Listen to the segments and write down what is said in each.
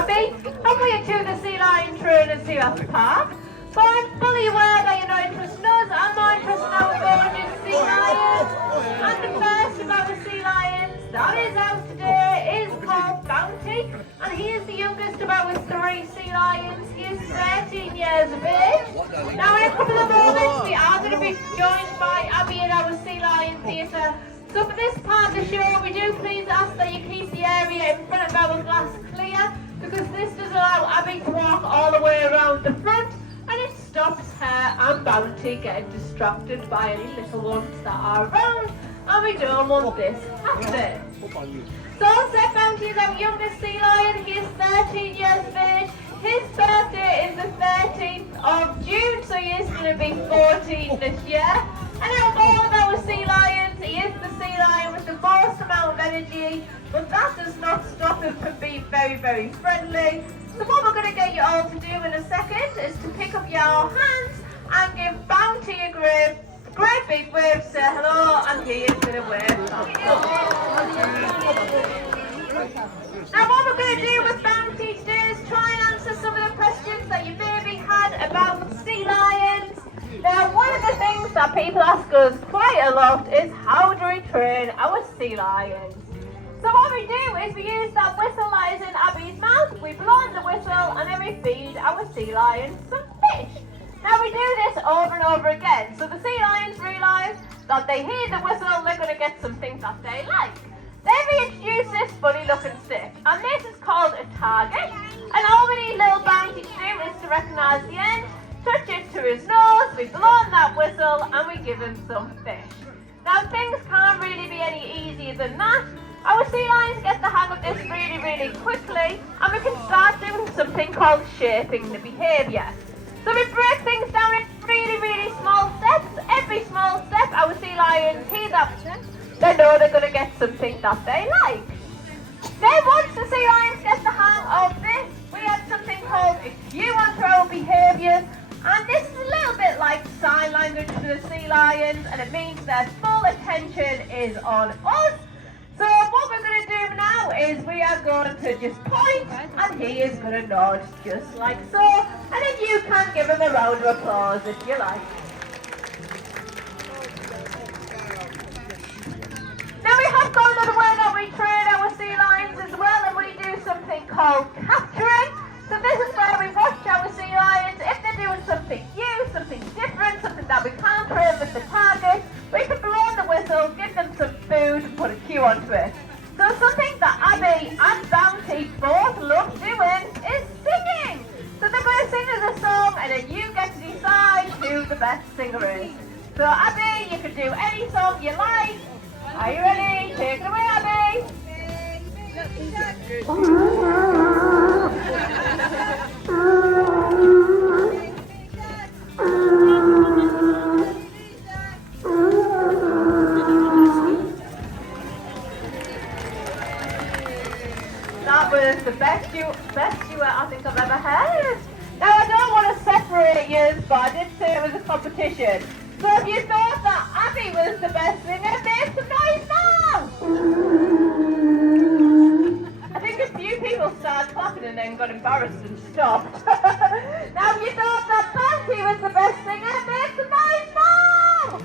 Abby, and we are to the Sea Lion Train at Giraffes Park. So I'm fully aware that you're not interested in us, I'm not interested in our gorgeous sea lions. And the first of our sea lions that is out today is called Bounty, and he is the youngest of our 3 sea lions. He is 13 years of age. Now in a couple of moments we are going to be joined by Abby in our Sea Lion Theatre. So for this part of the show, we do please ask that you keep the area in front of our glass clear, because this does allow Abby to walk all the way around the front, and it stops her and Bounty getting distracted by any little ones that are around, and we don't want this happening. So as Bounty is our youngest sea lion. He is 13 years of age. His birthday is the 13th of June, so he is going to be 14 this year. And out of all of our sea lions, he is the sea lion with the most amount of energy, but that does not stop him from being very, very friendly. So what we're going to get you all to do in a second is to pick up your hands and give Bounty a great big wave, say hello, and he is going to wave. Now what we're going to do with Bounty today is try and answer some of the questions that you maybe had about sea lions. Now, one of the things that people ask us quite a lot is how do we train our sea lions? So what we do is we use that whistle that is in Abby's mouth, we blow on the whistle, and then we feed our sea lions some fish. Now we do this over and over again, so the sea lions realise that they hear the whistle, they're going to get something that they like. Then we introduce this funny looking stick, and this is called a target, and all we need little Bounty to do is to recognise the end, touch it to his nose, we blow on that whistle, and we give him some fish. Now things can't really be any easier than that. Our sea lions get the hang of this really, really quickly, and we can start doing something called shaping the behaviour. So we break things down in really, really small steps. Every small step, our sea lions hear that, they know they're going to get something that they like. Then once the sea lions get the hang of this, we have something called a cue onto our behaviours. And this is a little bit like sign language for the sea lions, and it means their full attention is on us. So what we're going to do now is we are going to just point, and he is going to nod just like so. And then you can give him a round of applause if you like. Now we have got another way that we train our sea lions as well, and we do something called capturing. So this is where we watch our sea lions. If they're doing something new, something different, something that we can't train with the target, we can blow on the whistle, give them some food, and put a cue onto it. So something that Abby and Bounty both love doing is singing. So they're going to sing us a song, and then you get to decide who the best singer is. So Abby, you can do any song you like. Are you ready? Take it away, Abby. That was the best duet I think I've ever heard. Now I don't want to separate you, but I did say it was a competition. So if you thought that Abby was the best singer, make some noise now! I think a few people started clapping and then got embarrassed and stopped. Now if you thought that Bounty was the best singer, make some noise now!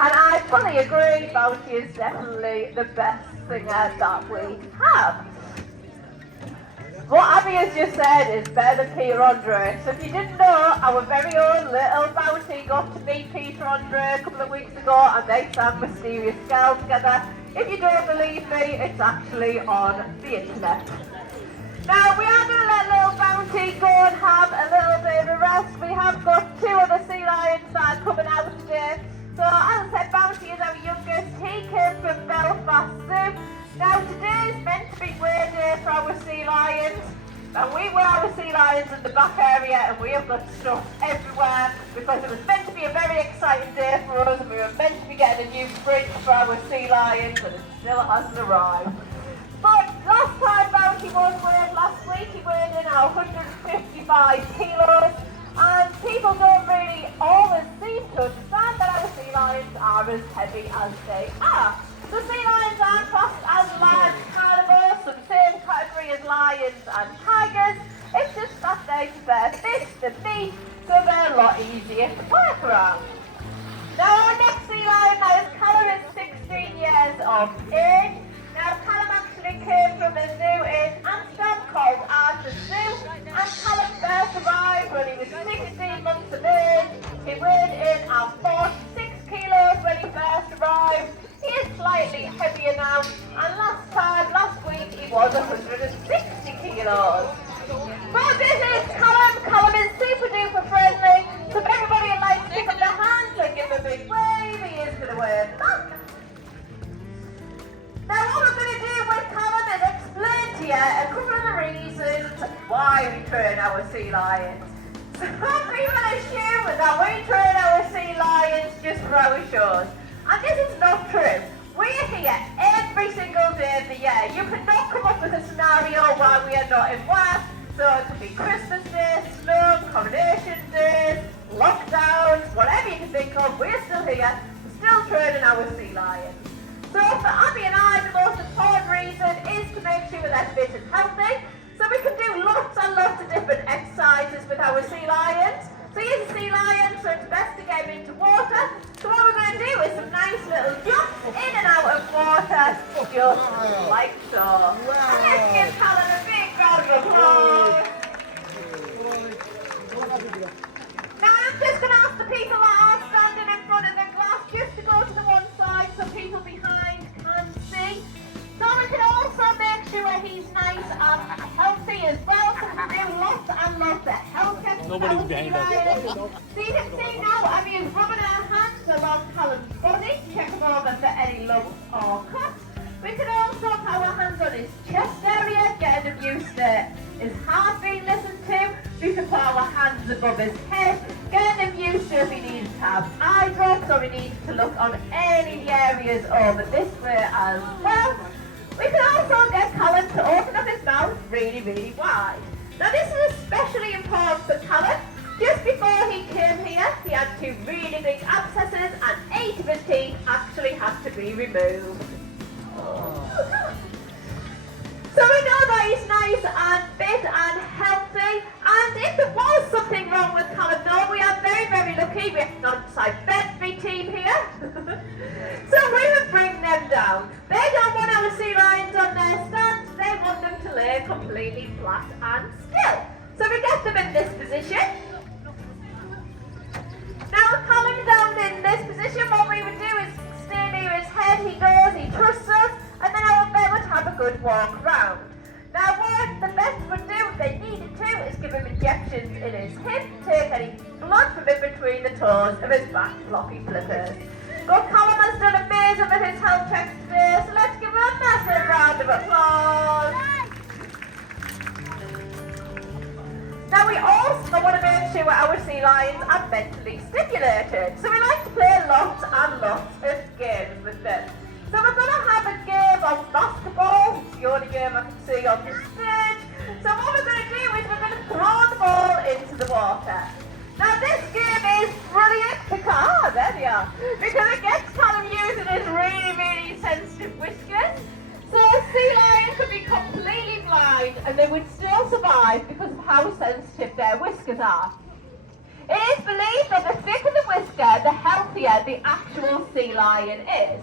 And I fully agree, Bounty is definitely the best singer that we have. What Abby has just said is better than Peter Andre. So if you didn't know, our very own little Bounty got to meet Peter Andre a couple of weeks ago, and they sang Mysterious Girl together. If you don't believe me, it's actually on the internet. Now we are going to let little Bounty go and have a little bit of a rest. We have got 2 other sea lions that are coming out today. So as I said, Bounty is our youngest. He came from Belfast Zoo. Now today is meant to be weigh day for our sea lions, and we weigh our sea lions in the back area, and we have got stuff everywhere because it was meant to be a very exciting day for us, and we were meant to be getting a new fridge for our sea lions, and it still hasn't arrived. But last time Bounty was weighed last week, he weighed in at 155 kilos, and people don't really always seem to understand that our sea lions are as heavy as they are. The sea lions are classed as large carnivores, so the same and tigers. It's just that they prefer fish than meat, so they're a lot easier to work around. Now our next sea lion now is Callum is 16 years of age. Now Callum actually came from a zoo in Amsterdam called Archer Zoo, and Callum first arrived when he was 16 months of age. He weighed in at 46 kilos when he first arrived. He is slightly heavier now, and last week he was 160 kilos. But this is Callum. Callum is super duper friendly, so if everybody would like to pick up their hands and give him a big wave, he is going to wave back. Now what we're going to do with Callum is explain to you a couple of the reasons why we train our sea lions. Some people assume that we train our sea lions just for our shows, and this is not true. We're here every single day of the year. You cannot come up with a scenario while we are not in work. So it could be Christmas Day, snow, Coronation Day, lockdowns, whatever you can think of, we're still here, we're still training our sea lions. So for Abby and I, the most important reason is to make sure they're fit and healthy. So we can do lots and lots of different exercises with our sea lions. So here's a sea lion, so it's best to get him into water. So what we're going to do is some nice little jumps in and out of water, just like so. And let's give Callum a big round of applause. Now I'm just going to ask the people that are standing in front of the glass just to go to the one side so people behind can see. So we can also make sure he's nice and healthy as well, so we can do lots and lots of health exercises. Nobody's behind us. So you can see now Abby is rubbing her hands along Callum's body, check him over for any lumps or cuts. We can also put our hands on his chest area, getting him used to his heart being listened to. We can put our hands above his head, getting him used to if he needs to have eye drops or he needs to look on any of the areas over this way as well. We can also get Callum to open up his mouth really, really wide. Now this is especially important for Callum. Just before he came here, he had 2 really big abscesses and 8 of his teeth actually had to be removed. So we know that he's nice and fit and healthy, and if there was something wrong with Callum, no, we are very, very lucky. We have non-diabetic team here. So we would bring them down. They don't want our sea lions on their stands, they want them to lay completely flat and still. So we get them in this position. Now Callum down in this position, what we would do is stay near his head, he goes, he trusts us, and then our bear would have a good walk round. Now what the vets would do if they needed to is give him injections in his hip, take any blood from in between the toes of his back floppy flippers. But Callum has done amazing with his health check today, so let's give him a massive round of applause. Now we also want to make sure our sea lions are mentally stimulated, so we like to play lots and lots of games with them. So we're going to have a game of basketball, it's the only game I can see on the stage. So what we're going to do is we're going to throw the ball into the water. Now this game is brilliant because, there they are, because it gets Callum using his really, really sensitive whiskers. So a sea lion could be completely blind and they would still survive because of how sensitive their whiskers are. It is believed that the thicker the whisker, the healthier the actual sea lion is.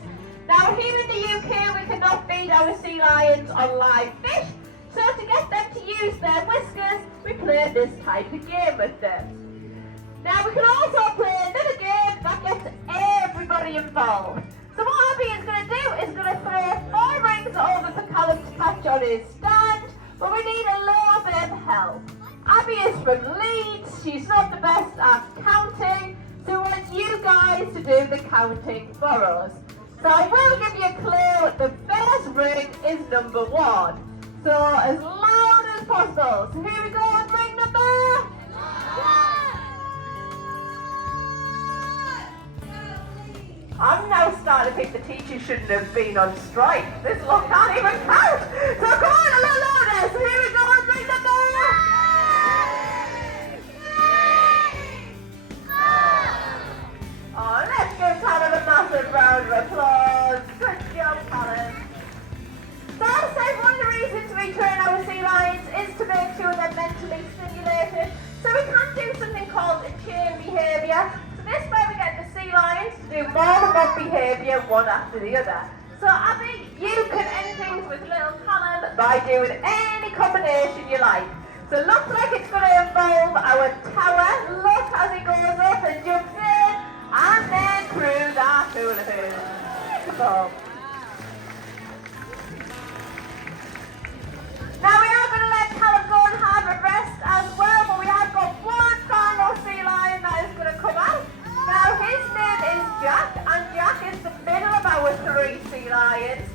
Now here in the UK we cannot feed our sea lions on live fish, so to get them to use their whiskers, we play this type of game with them. Now we can also play another game that gets everybody involved. So what Abby is going to do is going to throw 4 rings over for Callum to catch on his stand, but we need a little bit of help. Abby is from Leeds, she's not the best at counting, so we want you guys to do the counting for us. So I will give you a clue, the first ring is number 1. So as loud as possible. So here we go on ring number 1. I'm now starting to think the teachers shouldn't have been on strike. This lot can't even count. So go on a little louder. So here we go on ring number 1. Oh, let's give Callum a massive round of applause. Good job, Callum. So I'll say one of the reasons we train our sea lions is to do more than one behaviour one after the other. So Abby, you can end things with little Callum by doing any combination you like. So it looks like it's going to involve our tower. Look as he goes up and jumps in, and then through that hula hoop. Beautiful. Now we are going to let Callum go and have a rest as well, but we have got one final sea lion that is going to come out. Now his name is Jack, and Jack is the middle of our 3 sea lions.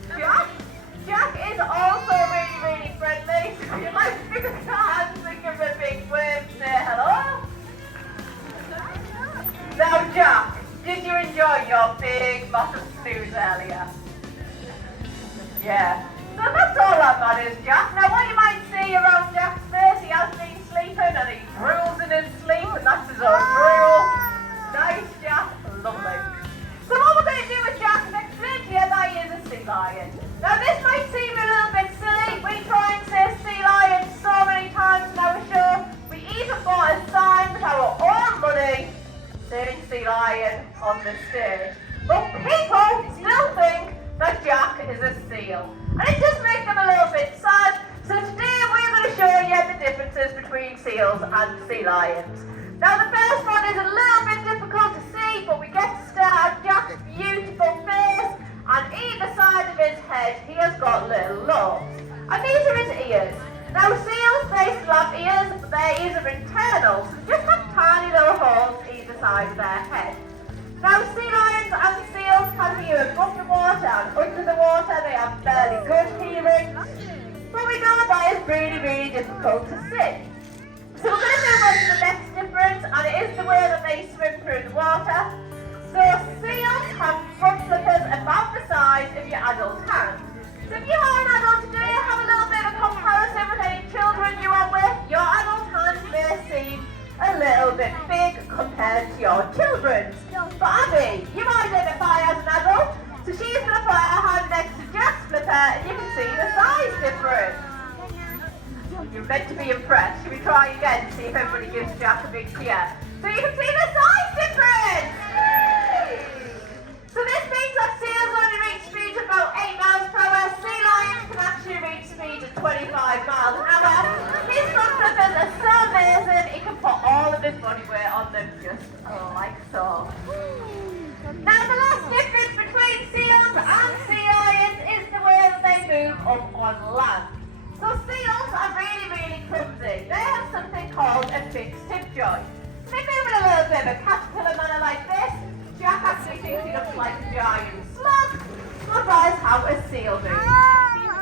Jack is also really, really friendly, so you might pick a hand and give him a big wave and say hello. Now Jack, did you enjoy your big massive snooze earlier? Yeah. So that's all that matters, Jack. Now what you might see around Jack's face, he has been sleeping and he drools in his sleep, and that's his own drool. Nice, Jack. Lovely. So what we're going to do with Jack is explain to you that he is a sea lion. Now this might seem a little bit silly. We try and say sea lion so many times in our show. We even bought a sign with our own money saying sea lion on the stage. But people still think that Jack is a seal. And it does make them a little bit sad. So today we're going to show you the differences between seals and sea lions. Now the first one is a little bit difficult to see, but we get to stare at Jack's beautiful face. On either side of his head, he has got little lobes. And these are his ears. Now seals, they still have ears, but their ears are internal, so they just have tiny little holes either side of their head. Now sea lions and seals can hear above the water and under the water. They have fairly good hearing, but we know that is really, really difficult to see. So we're going to move on to the next difference, and it is the way that they swim through the water. So seals have front flippers about the size of your adult hand. So if you are an adult today, have a little bit of a comparison with any children you are with. Your adult hand may seem a little bit big compared to your children's. But Abby, you identify as an adult, so she's going to put her hand next to Jack's flipper and you can see the size difference. You're meant to be impressed. Should we try again to see if everybody gives Jack a big cheer? So you can see the size difference! So this means that seals only reach speeds of about 8 miles per hour. Sea lions can actually reach speeds of 25 miles an hour. His front flippers are so amazing, he can put all of his body weight on them just like so. Now the last difference between seals and sea lions is the way that they move up on land. So seals are really, really clumsy. They have something called a fixed hip joint. So they move in a little bit of a caterpillar manner like this. Jack actually thinks he looks like a giant slug. So that is how a seal moves.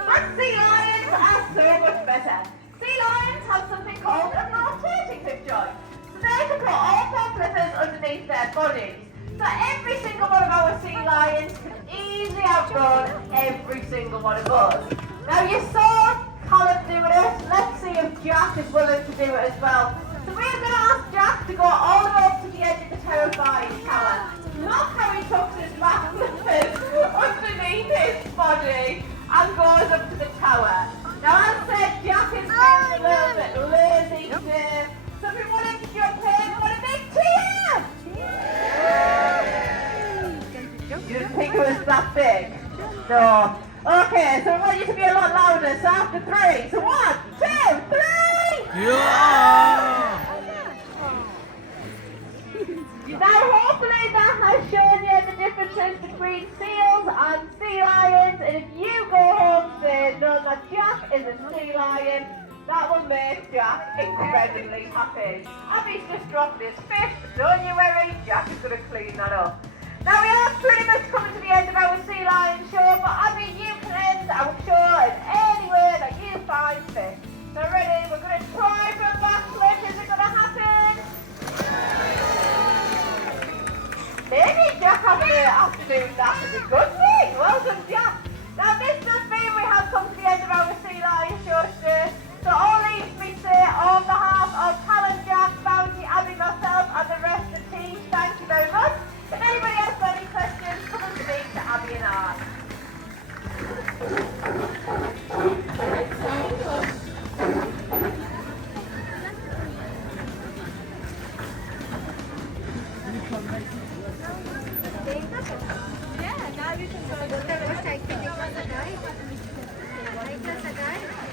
But sea lions are so much better. Sea lions have something called a rotating hip joint. So they can put all 4 flippers underneath their bodies. So every single one of our sea lions can easily outrun every single one of us. Now you saw Callum doing it. Let's see if Jack is willing to do it as well. So we're going to ask Jack to go all the way up to the edge of the terrifying tower. Look how he tucks his back flippers underneath his body and goes up to the tower. Now as I said, Jack is feeling a little bit lazy today. So if we want him to jump in, we want a big cheer! You didn't think it was that big? No. Okay, so I want you to be a lot louder, so after 3. So 1, 2, 3! Yeah! Now hopefully that has shown you the differences between seals and sea lions, and if you go home saying no, that Jack is a sea lion, that will make Jack incredibly happy. Abby's just dropped his fish, but don't you worry, Jack is going to clean that up. Now we are pretty much coming to the end of our sea lion show, but Abby, you can end our show in any way that you find fit. So ready, we're going to try for a backflip. Is it going to happen? Maybe Jack having an afternoon nap is a good thing. Well done, Jack. Now this does mean we have come to the end of our sea lion show today. So all leaves me to say on behalf of Callum, Jack, Bounty, Abby, myself and the rest of the team, thank you very much. If anybody has any questions, come and speak to Abby and I. Yeah, now you can go. Take us a guide.